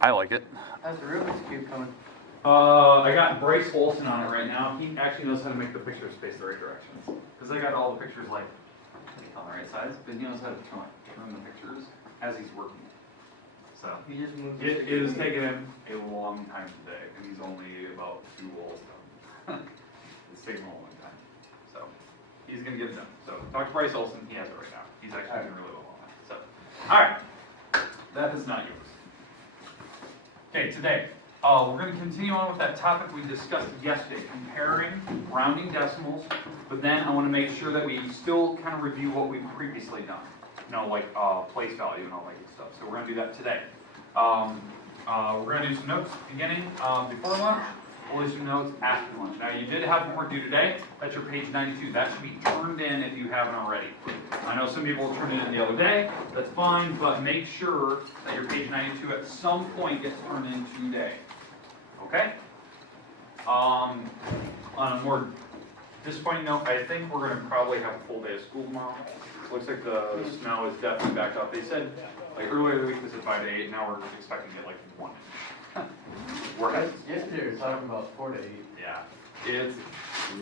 I like it. How's the Rubik's Cube coming? I got Bryce Olson on it right now. He actually knows how to make the pictures face the right directions. Because I got all the pictures like on the right sides, but he knows how to turn the pictures as he's working it. So He just moved it has taken him a long time today, and he's only about 2 walls done. It's taken him a long time. So he's gonna get it done. So talk to Bryce Olson, he has it right now. He's actually doing really well on that. So alright. That is not yours. Okay, today. We're going to continue on with that topic we discussed yesterday, comparing rounding decimals, but then I want to make sure that we still kind of review what we've previously done, like place value and all that good stuff. So we're going to do that today. We're going to do some notes beginning before lunch. We'll do some notes after lunch. Now you did have homework due today. That's your page 92. That should be turned in if you haven't already. I know some people turned it in the other day. That's fine, but make sure that your page 92 at some point gets turned in today. Okay? On a more disappointing note, I think we're going to probably have a full day of school tomorrow. Looks like the snow is definitely backed up. They said like earlier in the week was at 5 to 8. Now we're expecting it like 1. Yesterday we were talking about 4 to 8. Yeah, it's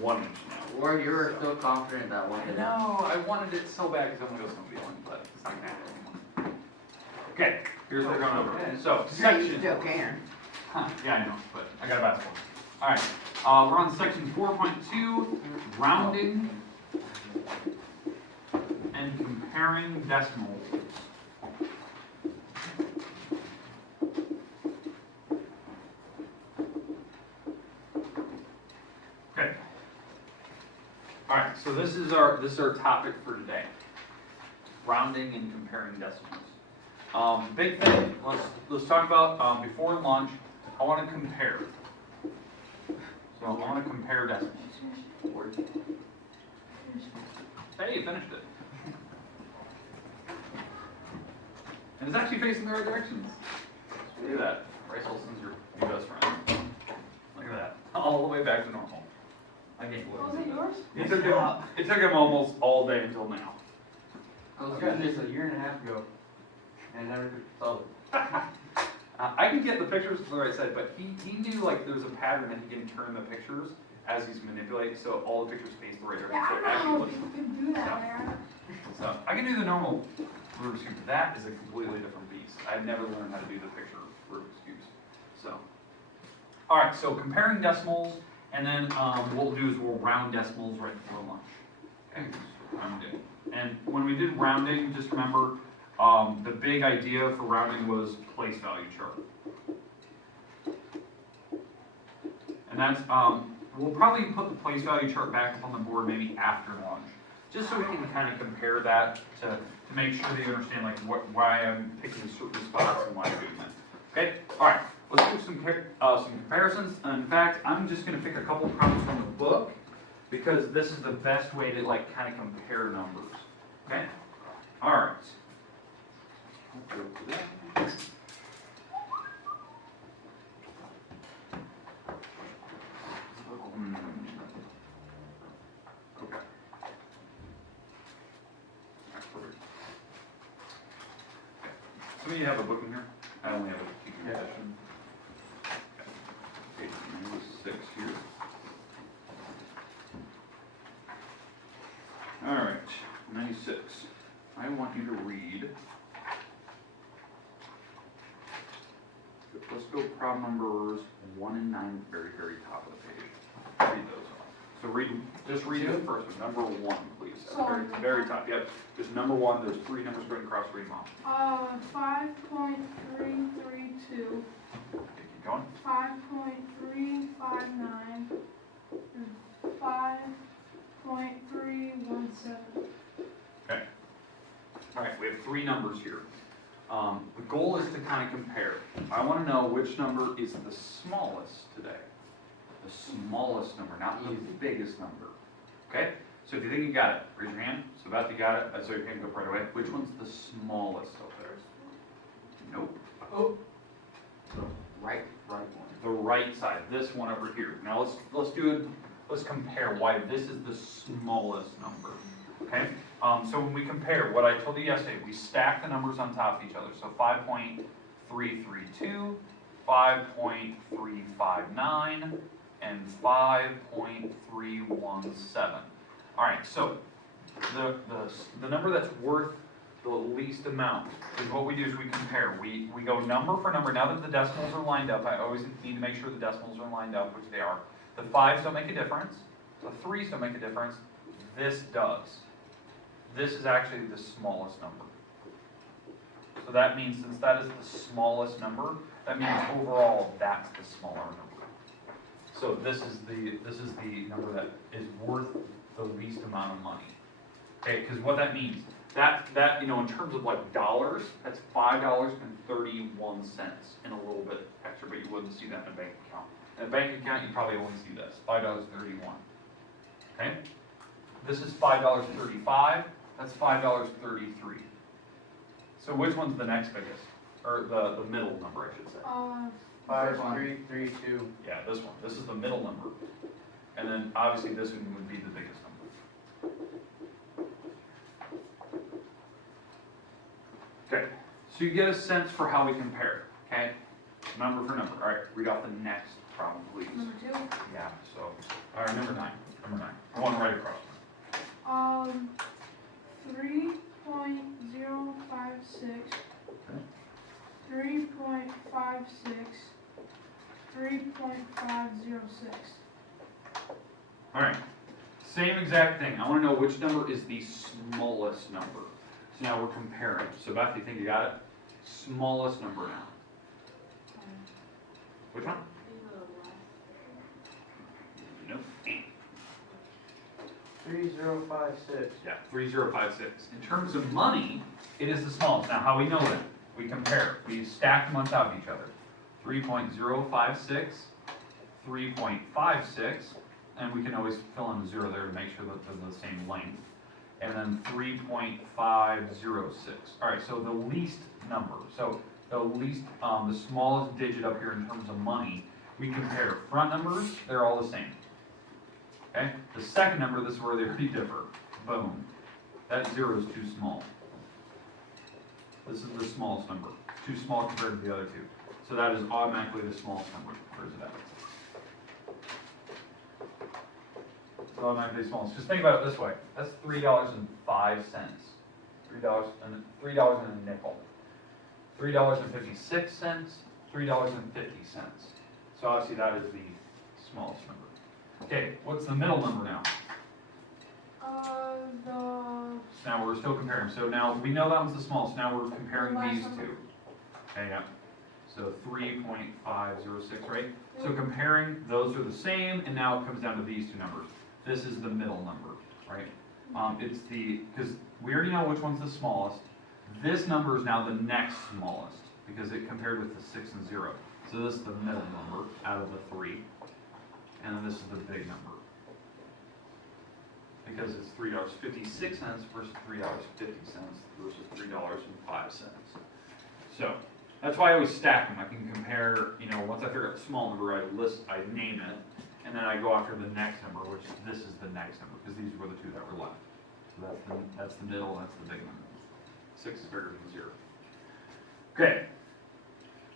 1 inch now. Or you were still confident that one. No, I wanted it so bad because I'm going to go snowmobiling, but it's not going to happen. Okay, here's what we're going over. So, section. Still can. Yeah, I know, but I got a basketball. All right, we're on section 4.2, rounding and comparing decimals. Okay. All right, so this is our topic for today. Rounding and comparing decimals. Big thing. Let's talk about before lunch. I want to compare. So I want to compare decimals. Hey, you finished it. And it's actually facing the right directions. Look at that. Bryce Olson's your best friend. Look at that. All the way back to normal. I can't believe it. yours? It took him almost all day until now. I was doing this a year and a half ago, and never could solve it. I can get the pictures to the right side, but he knew like there was a pattern that he can turn the pictures as he's manipulating, so all the pictures face the right direction. Yeah, So it I actually don't know looks. if you can do that, Aaron. So I can do the normal Rubik's Cube. That is a completely different beast. I've never learned how to do the picture Rubik's Cubes. So, all right. So comparing decimals, and then what we'll do is we'll round decimals right before lunch. Okay. So rounding. And when we did rounding, just remember the big idea for rounding was place value chart. And that's we'll probably put the place value chart back up on the board maybe after lunch, just so we can kind of compare that to make sure that you understand like why I'm picking certain spots and why I'm doing that. Okay, all right. Let's do some comparisons. In fact, I'm just going to pick a couple problems from the book because this is the best way to like kind of compare numbers. Okay, all right. Okay. That's perfect. Some of you have a book in here. I only have a teaching session. Page 6 here. All right, 96. I want you to read. Let's go problem numbers 1 and 9 at the very, very top of the page. Read those off. So just read the first one, number 1, please. At the very, very top. Yep. Just number 1. There's 3 numbers going across. Read them off. 5.332. Okay, keep going. 5.359. And 5.317. Okay. All right. We have 3 numbers here. The goal is to kind of compare. I want to know which number is the smallest today. The smallest number, not the biggest number. Okay? So if you think you got it, raise your hand. So Beth, you got it. So your hand go up right away. Which one's the smallest up there? Nope. Oh. The right one. The right side. This one over here. Now let's compare why this is the smallest number. Okay? So when we compare, what I told you yesterday, we stack the numbers on top of each other. So 5.359 332, 5.359, and 5.317. All right, so the number that's worth the least amount is what we do is we compare. We go number for number. Now that the decimals are lined up, I always need to make sure the decimals are lined up, which they are. The 5s don't make a difference. The 3s don't make a difference. This does. This is actually the smallest number. So that means since that is the smallest number, that means overall that's the smaller number. So this is the number that is worth the least amount of money. Okay, because what that means, that in terms of like dollars, that's $5.31 and a little bit extra, but you wouldn't see that in a bank account. In a bank account, you probably only see this, $5.31. Okay? This is $5.35, that's $5.33. So which one's the next biggest? Or the middle number, I should say. 5332. Yeah, this one. This is the middle number. And then obviously this one would be the biggest number. Okay, so you get a sense for how we compare, okay? Number for number. All right, read off the next problem, please. Number 2. Yeah, so, all right, number 9. Number 9. The one right across. 3.056, 3.56, 3.506. All right, same exact thing. I want to know which number is the smallest number. So now we're comparing. So Beth, you think you got it? Smallest number now. Which one? Nope. 3056. Yeah, 3056. In terms of money, it is the smallest. Now, how we know that? We compare. We stack them on top of each other. 3.056, 3.56, and we can always fill in a 0 there to make sure that they're the same length. And then 3.506. All right, so the least number. So the least, the smallest digit up here in terms of money, we compare front numbers, they're all the same. Okay? The second number, this is where they already differ. Boom. That 0 is too small. This is the smallest number. Too small compared to the other two. So that is automatically the smallest number. Where's it at? It's automatically the smallest. Just think about it this way. That's $3.05. $3 and a nickel. $3.56. $3.50. So obviously that is the smallest number. Okay, what's the middle number now? Now we're still comparing. So now we know that one's the smallest. Now we're comparing these two. Okay, yeah. So 3.506, right? So comparing, those are the same, and now it comes down to these two numbers. This is the middle number, right? It's because we already know which one's the smallest. This number is now the next smallest because it compared with the 6 and 0. So this is the middle number out of the 3. And then this is the big number. Because it's $3.56 versus $3.50 versus $3.05. So that's why I always stack them. I can compare, once I figure out the small number, I name it, and then I go after the next number, which this is the next number, because these were the two that were left. So that's the middle, that's the big number. 6 is bigger than 0. Okay.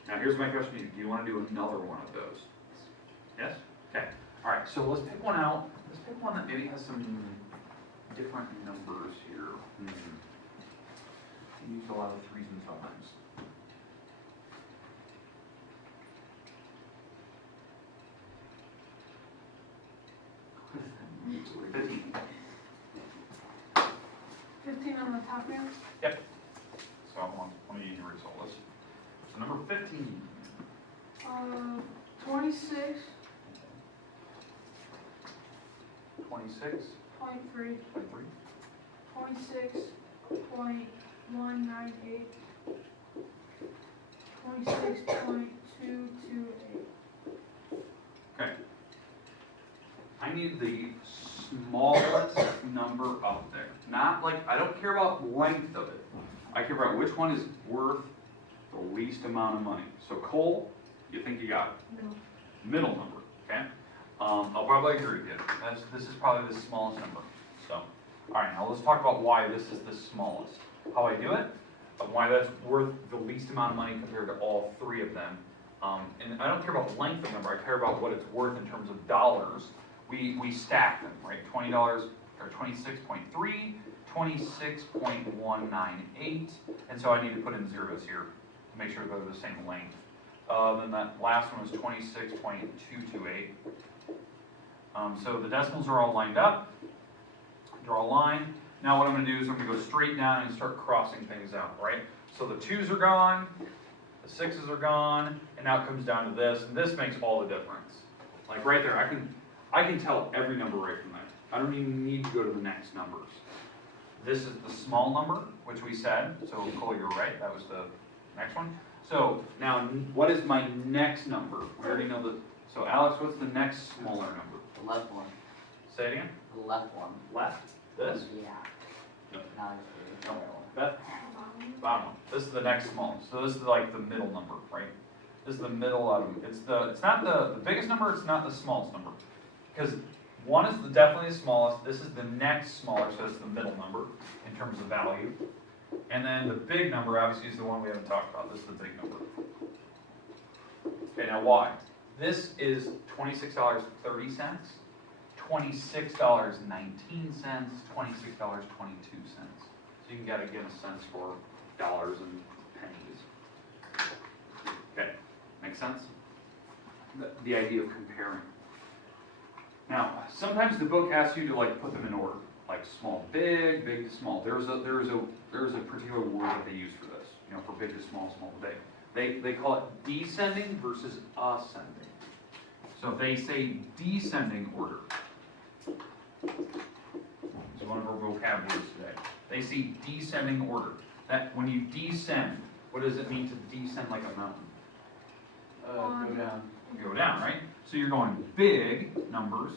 Now here's my question to you. Do you want to do another one of those? Yes? Okay. All right, so let's pick one out. Let's pick one that maybe has some different numbers here. We use a lot of 3s and 5s. $15. 15 on the top here. Yep. So I want to erase all this. So number 15. 26. 26. 0.3. 23. 26.198. 26.228. Okay. I need the smallest number up there. Not like, I don't care about length of it. I care about which one is worth the least amount of money. So Cole, you think you got it? No. Middle number, okay? I'll probably agree with you. This is probably the smallest number. So, all right, now let's talk about why this is the smallest. How I do it? of why that's worth the least amount of money compared to all three of them. And I don't care about the length of the number, I care about what it's worth in terms of dollars. We stack them, right? $20 or 26.3, 26.198, and so I need to put in zeros here to make sure they're the same length. Then that last one was 26.228. So the decimals are all lined up. Draw a line. Now what I'm going to do is I'm going to go straight down and start crossing things out, right? So the 2's are gone, the 6's are gone, and now it comes down to this, and this makes all the difference. Like right there, I can tell every number right from there. I don't even need to go to the next numbers. This is the small number, which we said, so Cole, you're right, that was the next one. So now, what is my next number? We already know the, so Alex, what's the next smaller number? The left one. Say it again. The left one. Left? This? Yeah. No. Now I see. No. Beth? Bottom one. This is the next smallest. So this is like the middle number, right? This is the middle out of, it's not the biggest number, it's not the smallest number. Because one is definitely the smallest, this is the next smaller, so it's the middle number in terms of value. And then the big number obviously is the one we haven't talked about. This is the big number. Okay, now why? This is $26.30, $26.19, $26.22. So you can get a sense for dollars and pennies. Okay, make sense? The idea of comparing. Now, sometimes the book asks you to like put them in order, like small to big, big to small. There's a particular word that they use for this, you know, for big to small, small to big. They call it descending versus ascending. So if they say descending order, it's one of our vocabularies today. They say descending order. That when you descend, what does it mean to descend like a mountain? Go down. Go down, right? So you're going big numbers.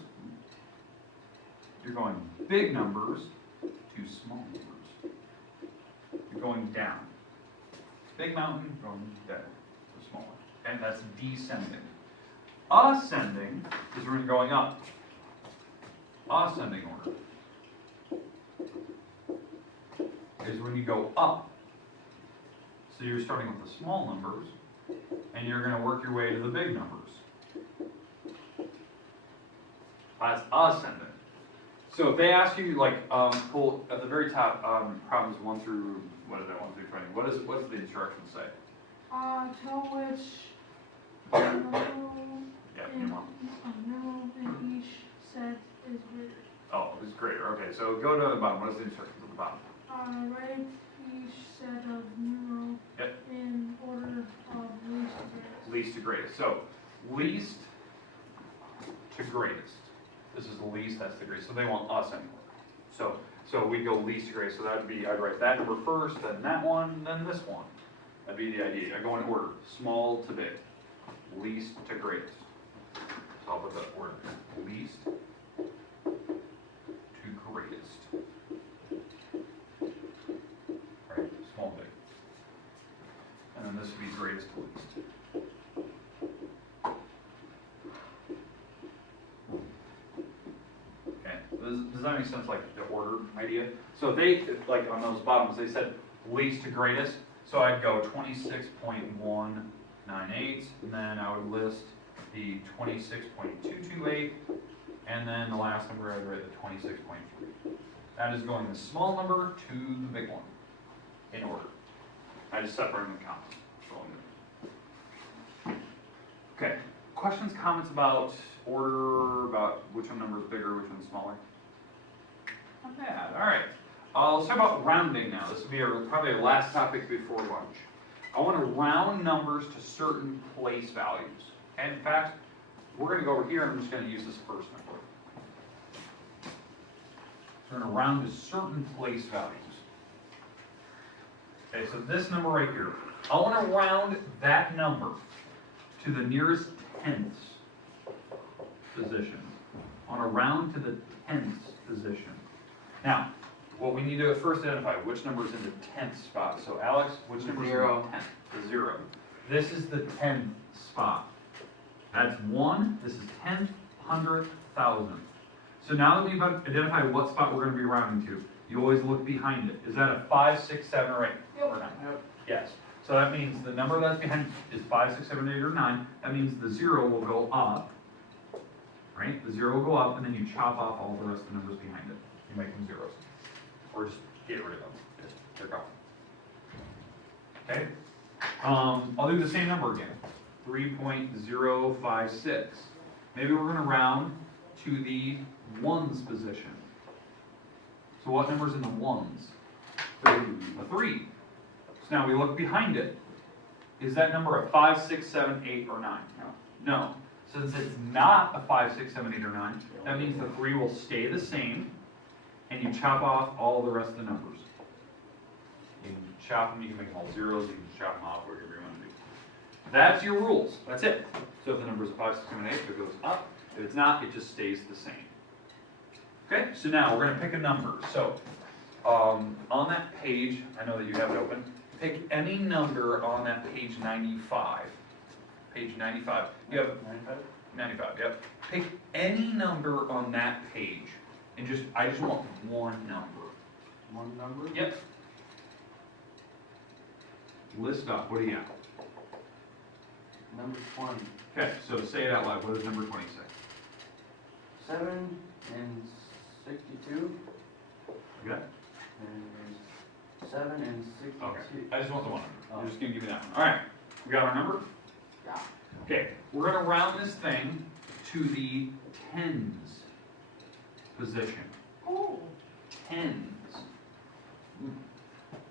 You're going big numbers to small numbers. You're going down. Big mountain, going down to smaller. And that's descending. Ascending is when you're going up. Ascending order is when you go up. So you're starting with the small numbers, and you're going to work your way to the big numbers. That's ascending. So if they ask you, like, pull at the very top, problems 1 through, what is that, 1 through 20? What does the instructions say? Tell which Yeah, you want. numeral in each set is greater. Oh, it's greater. Okay, so go to the bottom. What is the instructions at the bottom? Write each set of numeral Yep. in order of least to greatest. Least to greatest. So least to greatest. This is the least, that's the greatest. So they want us anyway. So we go least to greatest. So that would be, I'd write that number first, then that one, then this one. That'd be the idea. I go in order, small to big, least to greatest. So I'll put that order, least to greatest. Right, small, big. And then this would be greatest to least. Okay, does that make sense, like the order idea? So they, like on those bottoms, they said least to greatest. So I'd go 26.198, and then I would list the 26.228, and then the last number I'd write the 26.3. That is going the small number to the big one, in order. I just separate them in columns. That's all I'm doing. Okay, questions, comments about order, about which one number is bigger, which one's smaller? Not bad, all right. Let's talk about rounding now. This will be probably our last topic before lunch. I want to round numbers to certain place values. And in fact, we're going to go over here and I'm just going to use this first number. So we're going to round to certain place values. Okay, so this number right here. I want to round that number to the nearest tenths position. I want to round to the tenths position. Now, what we need to first identify, which number is in the 10th spot. So Alex, which number is in the 10th? The 0. This is the 10th spot. That's 1. This is 10th, 100th, 1000th. So now that we've identified what spot we're going to be rounding to, you always look behind it. Is that a 5, 6, 7, or 8? Yep. Or 9? Yes. So that means the number that's behind is 5, 6, 7, 8, or 9. That means the 0 will go up, right? The 0 will go up, and then you chop off all the rest of the numbers behind it. You make them zeros. Or just get rid of them. Just they're gone. Okay? I'll do the same number again. 3.056. Maybe we're going to round to the ones position. So what number's in the ones? A 3. So now we look behind it. Is that number a 5, 6, 7, 8, or 9? No. Since it's not a 5, 6, 7, 8, or 9, that means the 3 will stay the same, and you chop off all the rest of the numbers. You can chop them, you can make them all zeros, you can chop them off, whatever you want to do. That's your rules. That's it. So if the number is 5, 6, 7, 8, it goes up. If it's not, it just stays the same. Okay, so now we're going to pick a number. So on that page, I know that you have it open. Pick any number on that page 95. Page 95. You have 95, yep. Pick any number on that page. And I just want one number. One number? Yep. List up. What do you got? Number 20. Okay, so say it out loud. What does number 20 say? 7 and 62. Okay. And 7 and 62. Okay. I just want the one number. Oh. You're just going to give me that one. All right. We got our number? Yeah. Okay. We're going to round this thing to the tens position. Oh. Tens.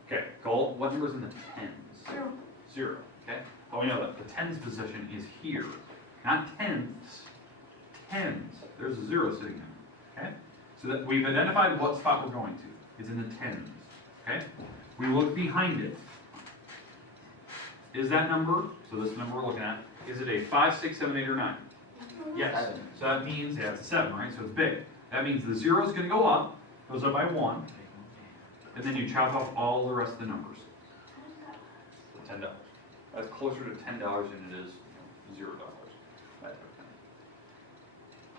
Okay. Cole, what number's in the tens? 0. 0. Okay. Oh, we know that the tens position is here. Not tenths. Tens. There's a 0 sitting there. Okay? So that we've identified what spot we're going to. It's in the tens. Okay? We look behind it. Is that number, so this number we're looking at, is it a 5, 6, 7, 8, or 9? Yes. 7. So that means, yeah, it's a 7, right? So it's big. That means the 0 is going to go up, goes up by 1, and then you chop off all the rest of the numbers. $10. That's closer to $10 than it is $0. That type of thing.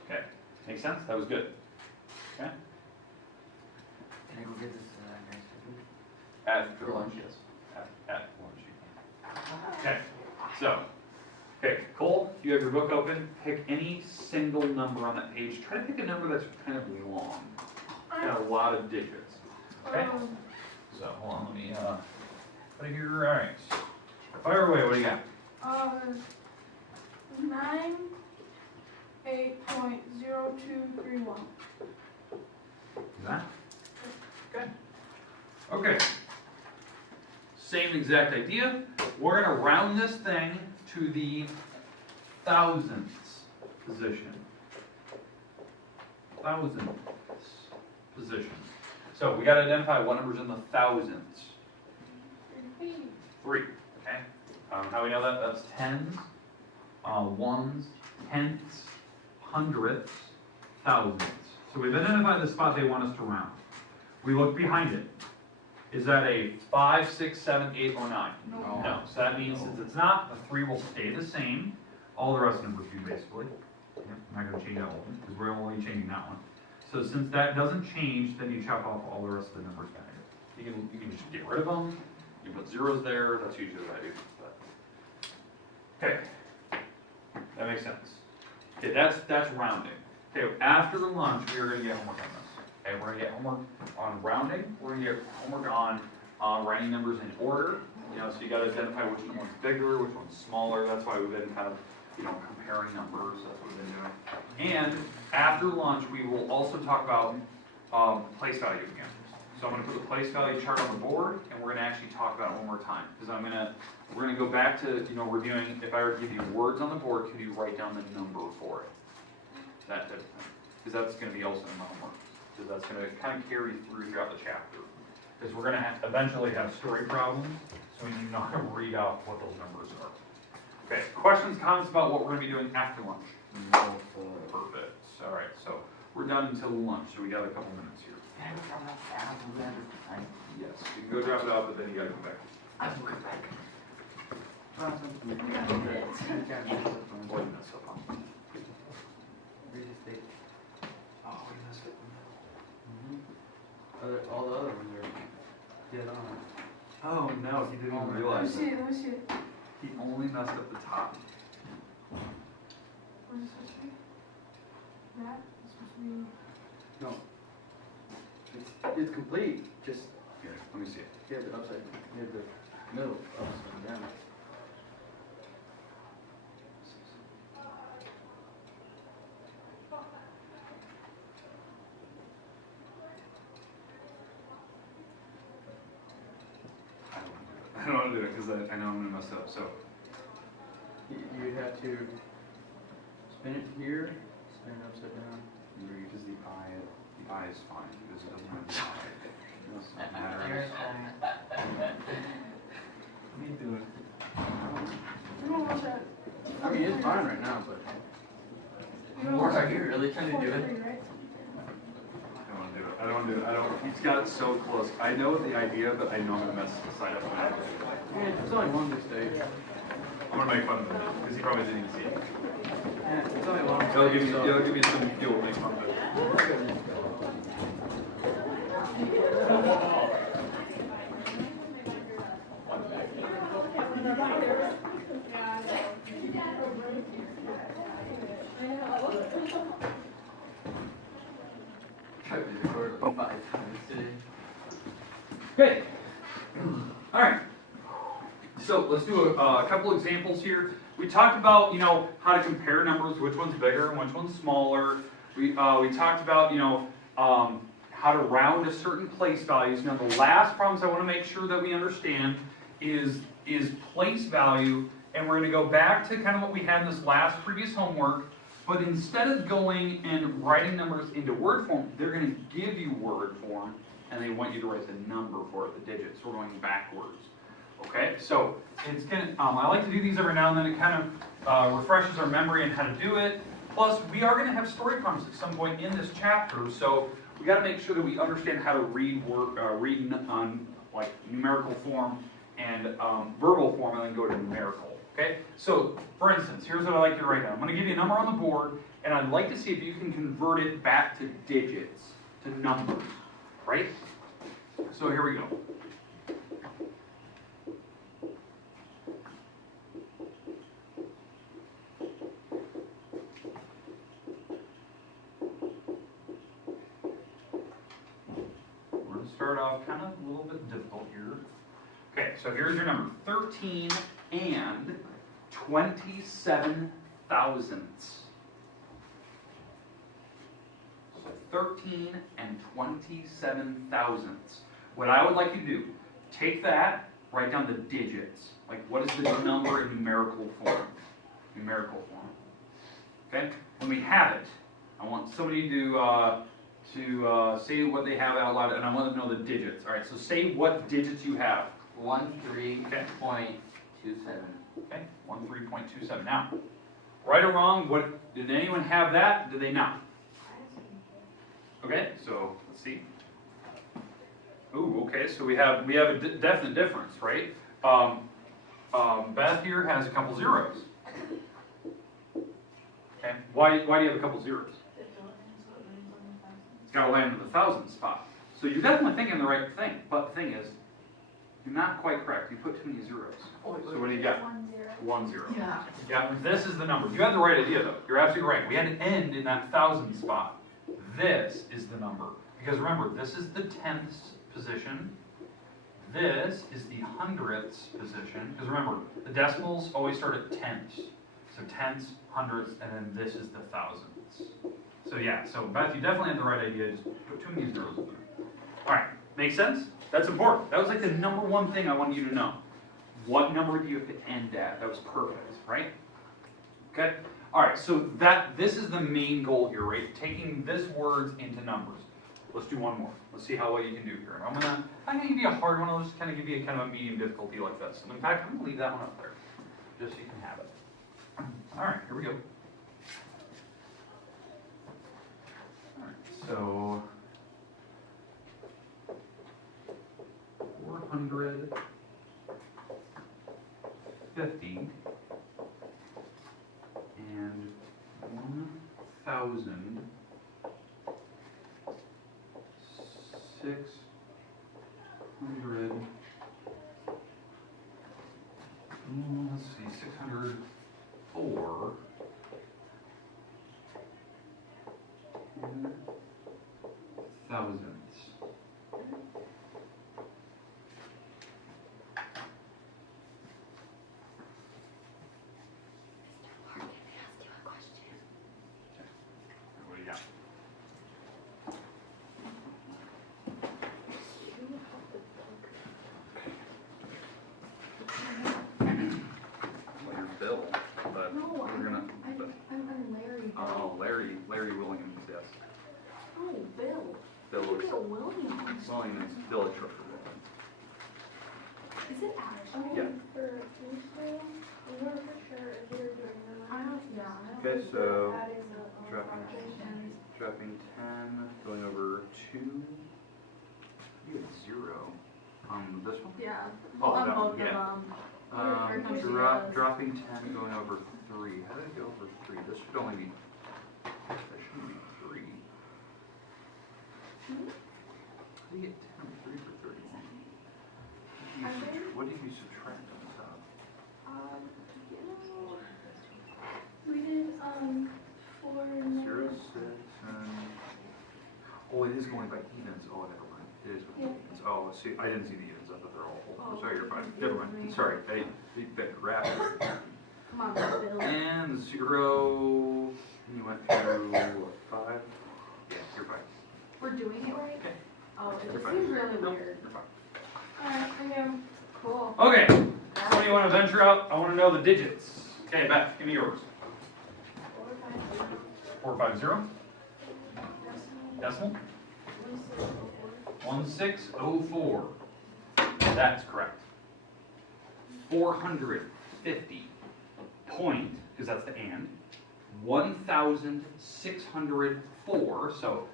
Okay, make sense? That was good. Okay? Can I go get this next week? After For lunch, lunch? yes. At lunch. Okay, so, okay, Cole, you have your book open. Pick any single number on that page. Try to pick a number that's kind of long. Got a lot of digits. Okay? So, hold on, let me, put it here, all right. Fire away, what do you got? 9, 8.0231. That? Okay. Okay. Same exact idea. We're going to round this thing to the thousandths position. Thousandths position. So we got to identify what number's in the thousandths. 3. Okay. How do we know that? That's tens, ones, tenths, hundredths, thousandths. So we've identified the spot they want us to round. We look behind it. Is that a 5, 6, 7, 8, or 9? No. No. So that means since it's not, the 3 will stay the same. All the rest of the numbers do basically. Yep, I'm not going to change that one because we're only changing that one. So since that doesn't change, then you chop off all the rest of the numbers behind it. You can just get rid of them. You put zeros there. That's usually what I do. But. Okay, that makes sense. Okay, that's rounding. Okay, after the lunch, we are going to get homework on this. Okay, we're going to get homework on rounding. We're going to get homework on writing numbers in order. You know, so you got to identify which one's bigger, which one's smaller. That's why we've been kind of, comparing numbers. That's what we've been doing. And after lunch, we will also talk about place value again. So I'm going to put the place value chart on the board, and we're going to actually talk about it one more time. Because we're going to go back to, reviewing, if I were to give you words on the board, could you write down the number for it? That type of thing. Because that's going to be also in the homework. Because that's going to kind of carry throughout the chapter. Because we're going to eventually have story problems, so we need to know how to read out what those numbers are. Okay, questions, comments about what we're going to be doing after lunch? No. Perfect. All right, so we're done until lunch, so we got a couple minutes here. Yes, you can go drop it off, but then you got to come back. I will come back. Boy, you messed up on. Read the state. Oh, we messed up. All the knows, he didn't even Let me realize see it. it, let me see it. He only messed up the top. What is this supposed to be? That is supposed to be, No. It's complete, just, Here, let me see it. you have the upside, you have the middle upside down. I don't want to do it because I know I'm gonna mess up. So You'd have to spin it here, spin it upside down. because the eye is fine because it doesn't have the eye. It doesn't matter. There's, What are you doing? I don't want that. I mean, it's fine right now, but. Or are you really trying to do it? 43, right? I don't want to do it. I don't want to do it. I don't. He's got it so close. I know the idea, but I know I'm gonna mess the side up. It's only one mistake. I'm gonna make fun of him because he probably didn't even see it. Yeah, it's only one It'll give mistake. you, so- it'll give you some fuel to make fun of it. Tried to record like 5 times today. Okay. All right. So let's do a couple examples here. We talked about, how to compare numbers, which one's bigger and which one's smaller. We talked about, how to round to certain place values. Now, the last problems I want to make sure that we understand is place value, and we're going to go back to kind of what we had in this last previous homework. But instead of going and writing numbers into word form, they're going to give you word form, and they want you to write the number for it, the digits. So we're going backwards. Okay, so it's gonna. I like to do these every now and then. It kind of refreshes our memory on how to do it. Plus, we are going to have story prompts at some point in this chapter, so we got to make sure that we understand how to read on like numerical form and verbal form, and then go to numerical. Okay, so for instance, here's what I like to do right now. I'm going to give you a number on the board, and I'd like to see if you can convert it back to digits, to numbers, right? So here we go. We're going to start off kind of a little bit difficult here. Okay, so here's your number, 13 and 27 thousandths. So 13 and 27 thousandths. What I would like you to do, take that, write down the digits. Like, what is the number in numerical form? Numerical form. Okay? When we have it, I want somebody to say what they have out loud, and I want them to know the digits. All right, so say what digits you have. 13.27. Okay, 13.27. Now, right or wrong, did anyone have that? Did they not? Okay, so let's see. Ooh, okay, so we have a definite difference, right? Beth here has a couple zeros. Okay, why do you have a couple zeros? It's got to land in the thousand spot. So you're definitely thinking the right thing, but the thing is, you're not quite correct. You put too many zeros. So what do you got? 1 0. Yeah. Yeah, this is the number. You had the right idea, though. You're absolutely right. We had to end in that thousand spot. This is the number. Because remember, this is the tenths position. This is the hundredths position. Because remember, the decimals always start at tenths. So tenths, hundredths, and then this is the thousandths. So yeah, so Beth, you definitely had the right idea. Just put too many zeros in there. All right, makes sense? That's important. That was like the number one thing I wanted you to know. What number do you have to end at? That was perfect, right? Okay? All right, so this is the main goal here, right? Taking this words into numbers. Let's do one more. Let's see how well you can do here. I'm gonna give you a hard one. I'll just kind of give you a kind of a medium difficulty like this. And in fact, I'm gonna leave that one up there, just so you can have it. All right, here we go. All right, so 450 and 1,600 thousandths. What do you got? Well, your bill, but No, we're gonna. But, I'm Larry. oh, Larry Williams, yes. Oh, Bill. Bill Look is at Williams. Williams. Bill is short for Williams. Is it actually? Yeah. For Tuesday, we weren't for sure if we were doing that. I don't, yeah, I don't. Okay, so Adding the, dropping fractions. dropping 10, going over 2. You had 0 on this one. Yeah. Oh, On that one, both yeah. of them. Or Dropping 10, going over 3. How did it go over 3? This should only be. That shouldn't be 3. Hmm? How do you get 10 over 3 for 31? I think- What did you subtract on the top? You know, we did, 4 and 0, 6, and. Oh, it is going by evens. Oh, never mind. It is going by Yeah. evens. Oh, see, I didn't see the evens. I thought they're all whole. Oh, Sorry, you're fine. confused Never mind. me. Sorry. That graph is. Come on, Bill. And 0. You went through what, 5? Yeah, you're fine. We're doing it right? Okay. Oh, it You're just fine. seems really Nope, weird. you're fine. Alright, I am. Cool. Okay, so you want to venture out? I want to know the digits. Okay, Beth, give me yours. 450. Decimal. 1604. That's correct. 450 point, because that's the and. 1604. So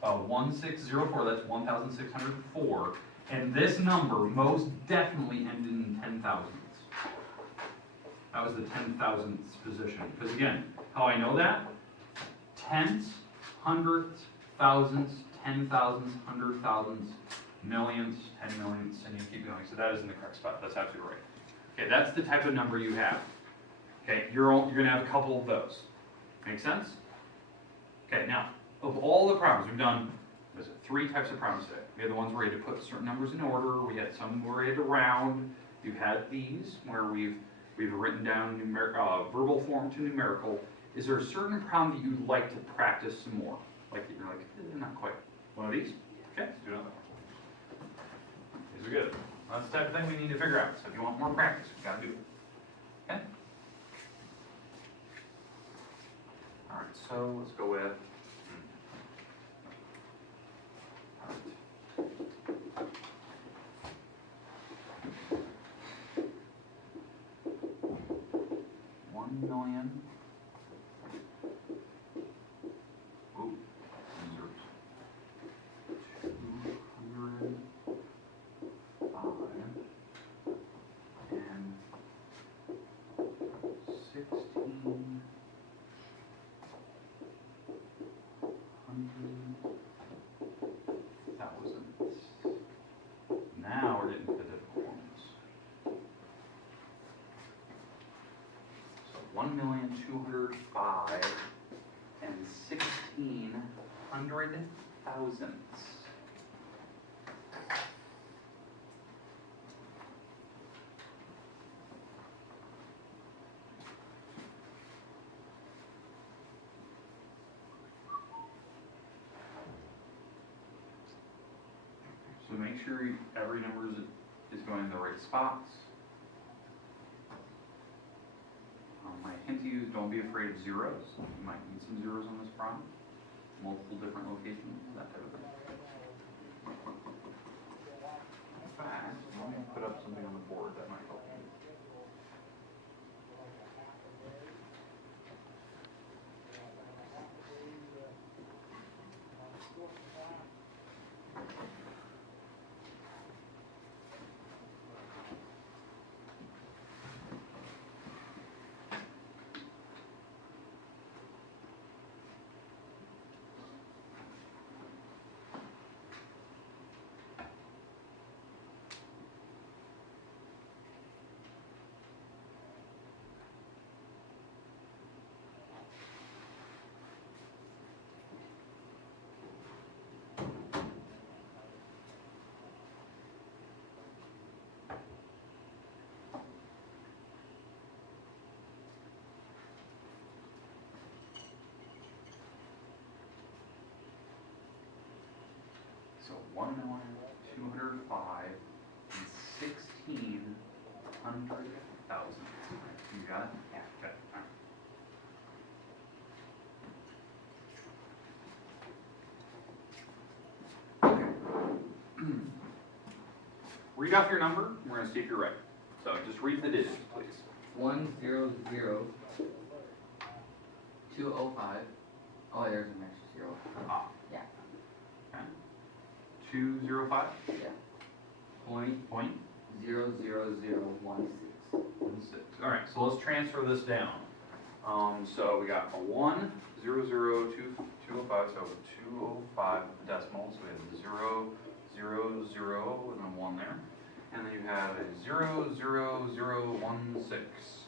1604. That's 1604. And this number most definitely ended in 10,000ths. That was the 10,000ths position. Because again, how I know that? Tenths, hundredths, thousandths, 10,000ths, 100,000ths, millions, 10 millionths, and you keep going. So that is in the correct spot. That's absolutely right. Okay, that's the type of number you have. Okay, you're going to have a couple of those. Make sense? Okay, now, of all the problems, we've done, what is it, 3 types of problems today. We had the ones where you had to put certain numbers in order. We had some where you had to round. You've had these where we've written down verbal form to numerical. Is there a certain problem that you'd like to practice some more? Like you're like, not quite. One of these? Okay, let's do another one. These are good. Well, that's the type of thing we need to figure out. So if you want more practice, we gotta do it. Okay? All right, so let's go with. All right. 1,000,000. Ooh, zeros. 205 and 1,600,000ths. Now we're getting to the difficult ones. So 1,205 and 1,600,000ths. So make sure every number is going in the right spots. My hint to you is don't be afraid of zeros. You might need some zeros on this problem. Multiple different locations, that type of thing. In fact, let me put up something on the board that might help you. 1,205,000 and 1,600,000. You got it? Yeah. Okay. All right. Read off your number, we're gonna see if you're right. So just read the digits, please. 100,205. Oh, there's an extra zero. Ah. Yeah. Okay. 205, Yeah. Point point 00016. 16. All right, so let's transfer this down. So we got a 1,002,205, so 205 with the decimal, so we have the 0, 0, 0, and then 1 there. And then you have a 0,0016.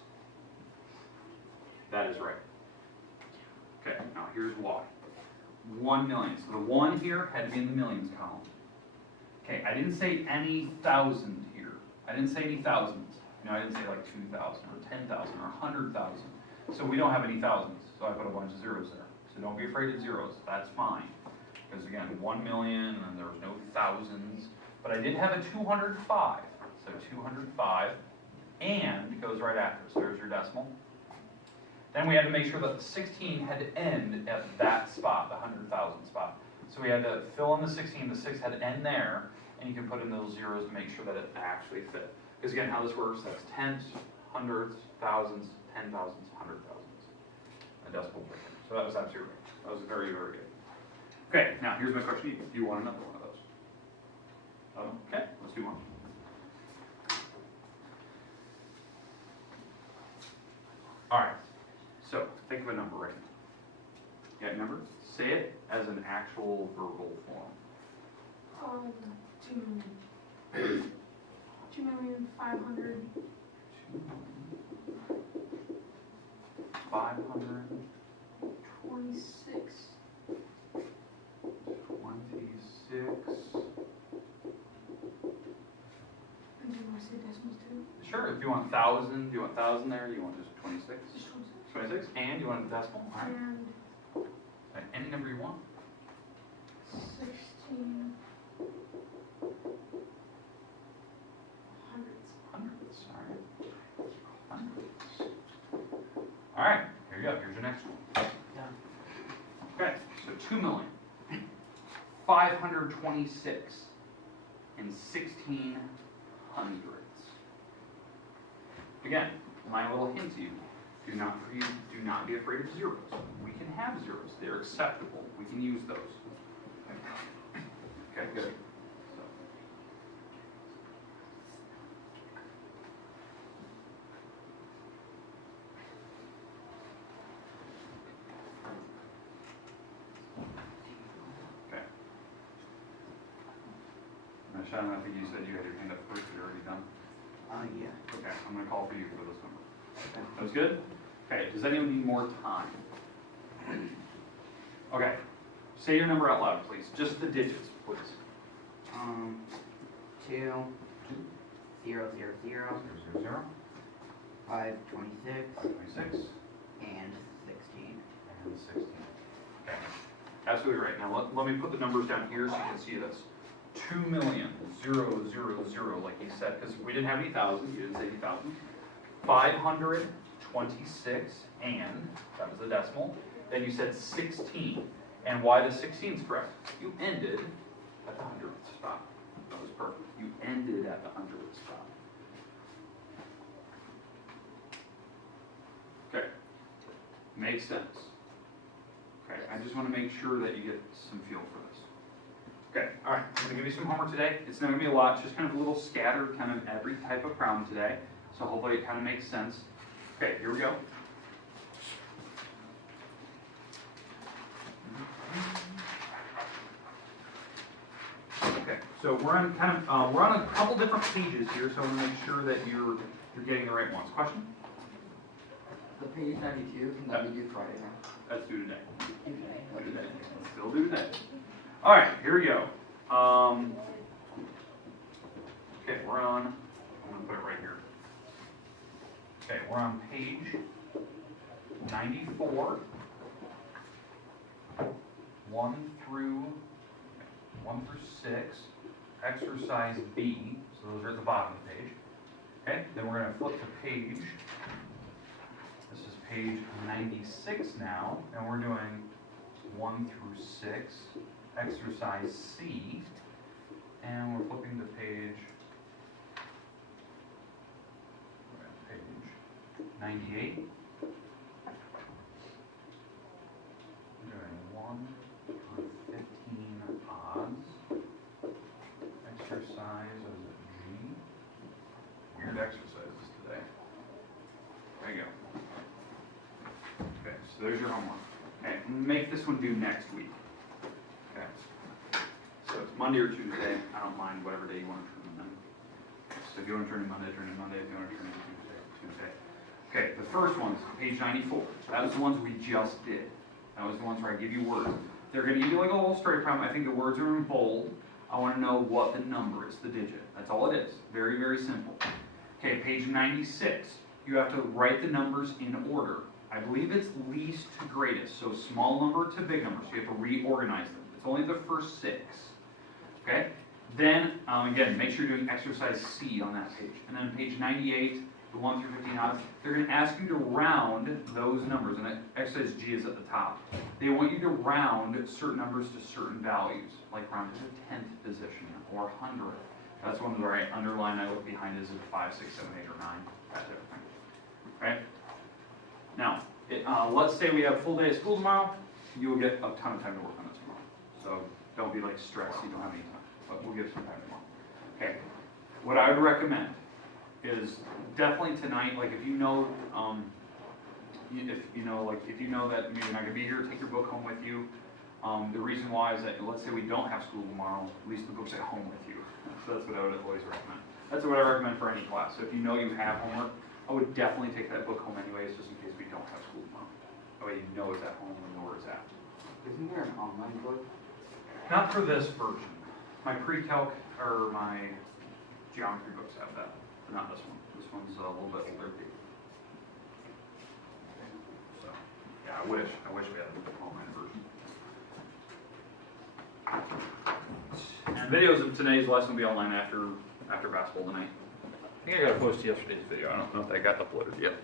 That is right. Okay, now here's why. 1 million. So the 1 here had to be in the millions column. Okay, I didn't say any thousand here. I didn't say any thousands. You know, I didn't say like 2,000 or 10,000 or 100,000. So we don't have any thousands. So I put a bunch of zeros there. So don't be afraid of zeros. That's fine. Because again, 1 million and there was no thousands. But I did have a 205. So 205 and it goes right after. So there's your decimal. Then we had to make sure that the 16 had to end at that spot, the 100,000 spot. So we had to fill in the 16, the 6 had to end there, and you can put in those zeros to make sure that it actually fit. Because again, how this works, that's tenths, hundreds, thousands, 10,000s, 100,000s. A decimal point. So that was absolutely right. That was very, very good. Okay, now here's my question to you. Do you want another one of those? Okay, let's do one. All right. So, think of a number right now. You got a number? Say it as an actual verbal form. 2 million. 2,500,000. 500, 26. 26. And do you want to say decimals too? Sure, if you want 1,000, do you want 1,000 there? You want just 26? Just 26. 26, and you want a decimal? All right. And Any number you want. 16. Hundreds. Hundreds, all right. Hundreds. All right, here you go, here's your next one. Okay, so 2,526 and 1,600. Again, my little hint to you, do not be afraid of zeros. We can have zeros, they're acceptable, we can use those. Okay, good. Okay. Now, Shannon, I think you said you had your hand up first, you're already done? Yeah. Okay, I'm gonna call for you for this number. That was good? Okay, does anyone need more time? Okay, say your number out loud, please. Just the digits, please. 2, 0, 0, 0, 0, 5, 26, 26, and 16. and 16. Okay, absolutely right. Now let me put the numbers down here so you can see this. 2,000,000, like you said, because we didn't have any thousands, you didn't say any thousands. 526, and that was the decimal. Then you said 16, and why the 16 is correct? You ended at the 100th spot. That was perfect. You ended at the 100th spot. Okay, makes sense. Okay, I just want to make sure that you get some feel for this. Okay, all right, I'm gonna give you some homework today. It's not gonna be a lot, just kind of a little scattered, kind of every type of problem today. So hopefully it kind of makes sense. Okay, here we go. Okay, so we're on we're on a couple different pages here, so I want to make sure that you're getting the right ones. Question? The page 92, can that be due Friday now? That's due today. Okay. Due today. Still due today. All right, here we go. Okay, we're on. I'm gonna put it right here. Okay, we're on page 94, 1 through 1 through 6, exercise B, so those are at the bottom of the page. Okay, then we're going to flip to page, this is page 96 now, and we're doing 1 through 6, exercise C, and we're flipping to page 98. We're doing 1 through 15 odds. Exercise, is it G? Weird exercises today. There you go. Okay, so there's your homework. Okay, make this one due next week. Okay. So it's Monday or Tuesday. I don't mind whatever day you want to turn them in. So if you want to turn in Monday, turn in Monday. If you want to turn in Tuesday, Tuesday. Okay, the first one's page 94. That was the ones we just did. That was the ones where I give you words. They're going to give you like a little straight problem. I think the words are in bold. I want to know what the number is, the digit. That's all it is. Very, very simple. Okay, page 96. You have to write the numbers in order. I believe it's least to greatest. So small number to big number. So you have to reorganize them. It's only the first 6. Okay? Then, again, make sure you're doing exercise C on that page. And then page 98, the 1 through 15 odds, they're going to ask you to round those numbers. And exercise G is at the top. They want you to round certain numbers to certain values, like round to the 10th position or 100th. That's one where I underline, I look behind, is it 5, 6, 7, 8, or 9? That type of thing. Okay? Now, let's say we have a full day of school tomorrow. You will get a ton of time to work on this tomorrow. So don't be like stressed, you don't have any time. But we'll give some time tomorrow. Okay. What I would recommend is definitely tonight, like if you know, if you know that you're not gonna be here, take your book home with you. The reason why is that, let's say we don't have school tomorrow, at least the book's at home with you. So that's what I would always recommend. That's what I recommend for any class. So if you know you have homework, I would definitely take that book home anyways, just in case we don't have school tomorrow. That way you know it's at home and know where it's at. Isn't there an online book? Not for this version. My pre-calc or my geometry books have that, but not this one. This one's a little bit older. So, yeah, I wish we had an online version. And videos of today's lesson will be online after basketball tonight. I think I got to post yesterday's video. I don't know if that got uploaded yet.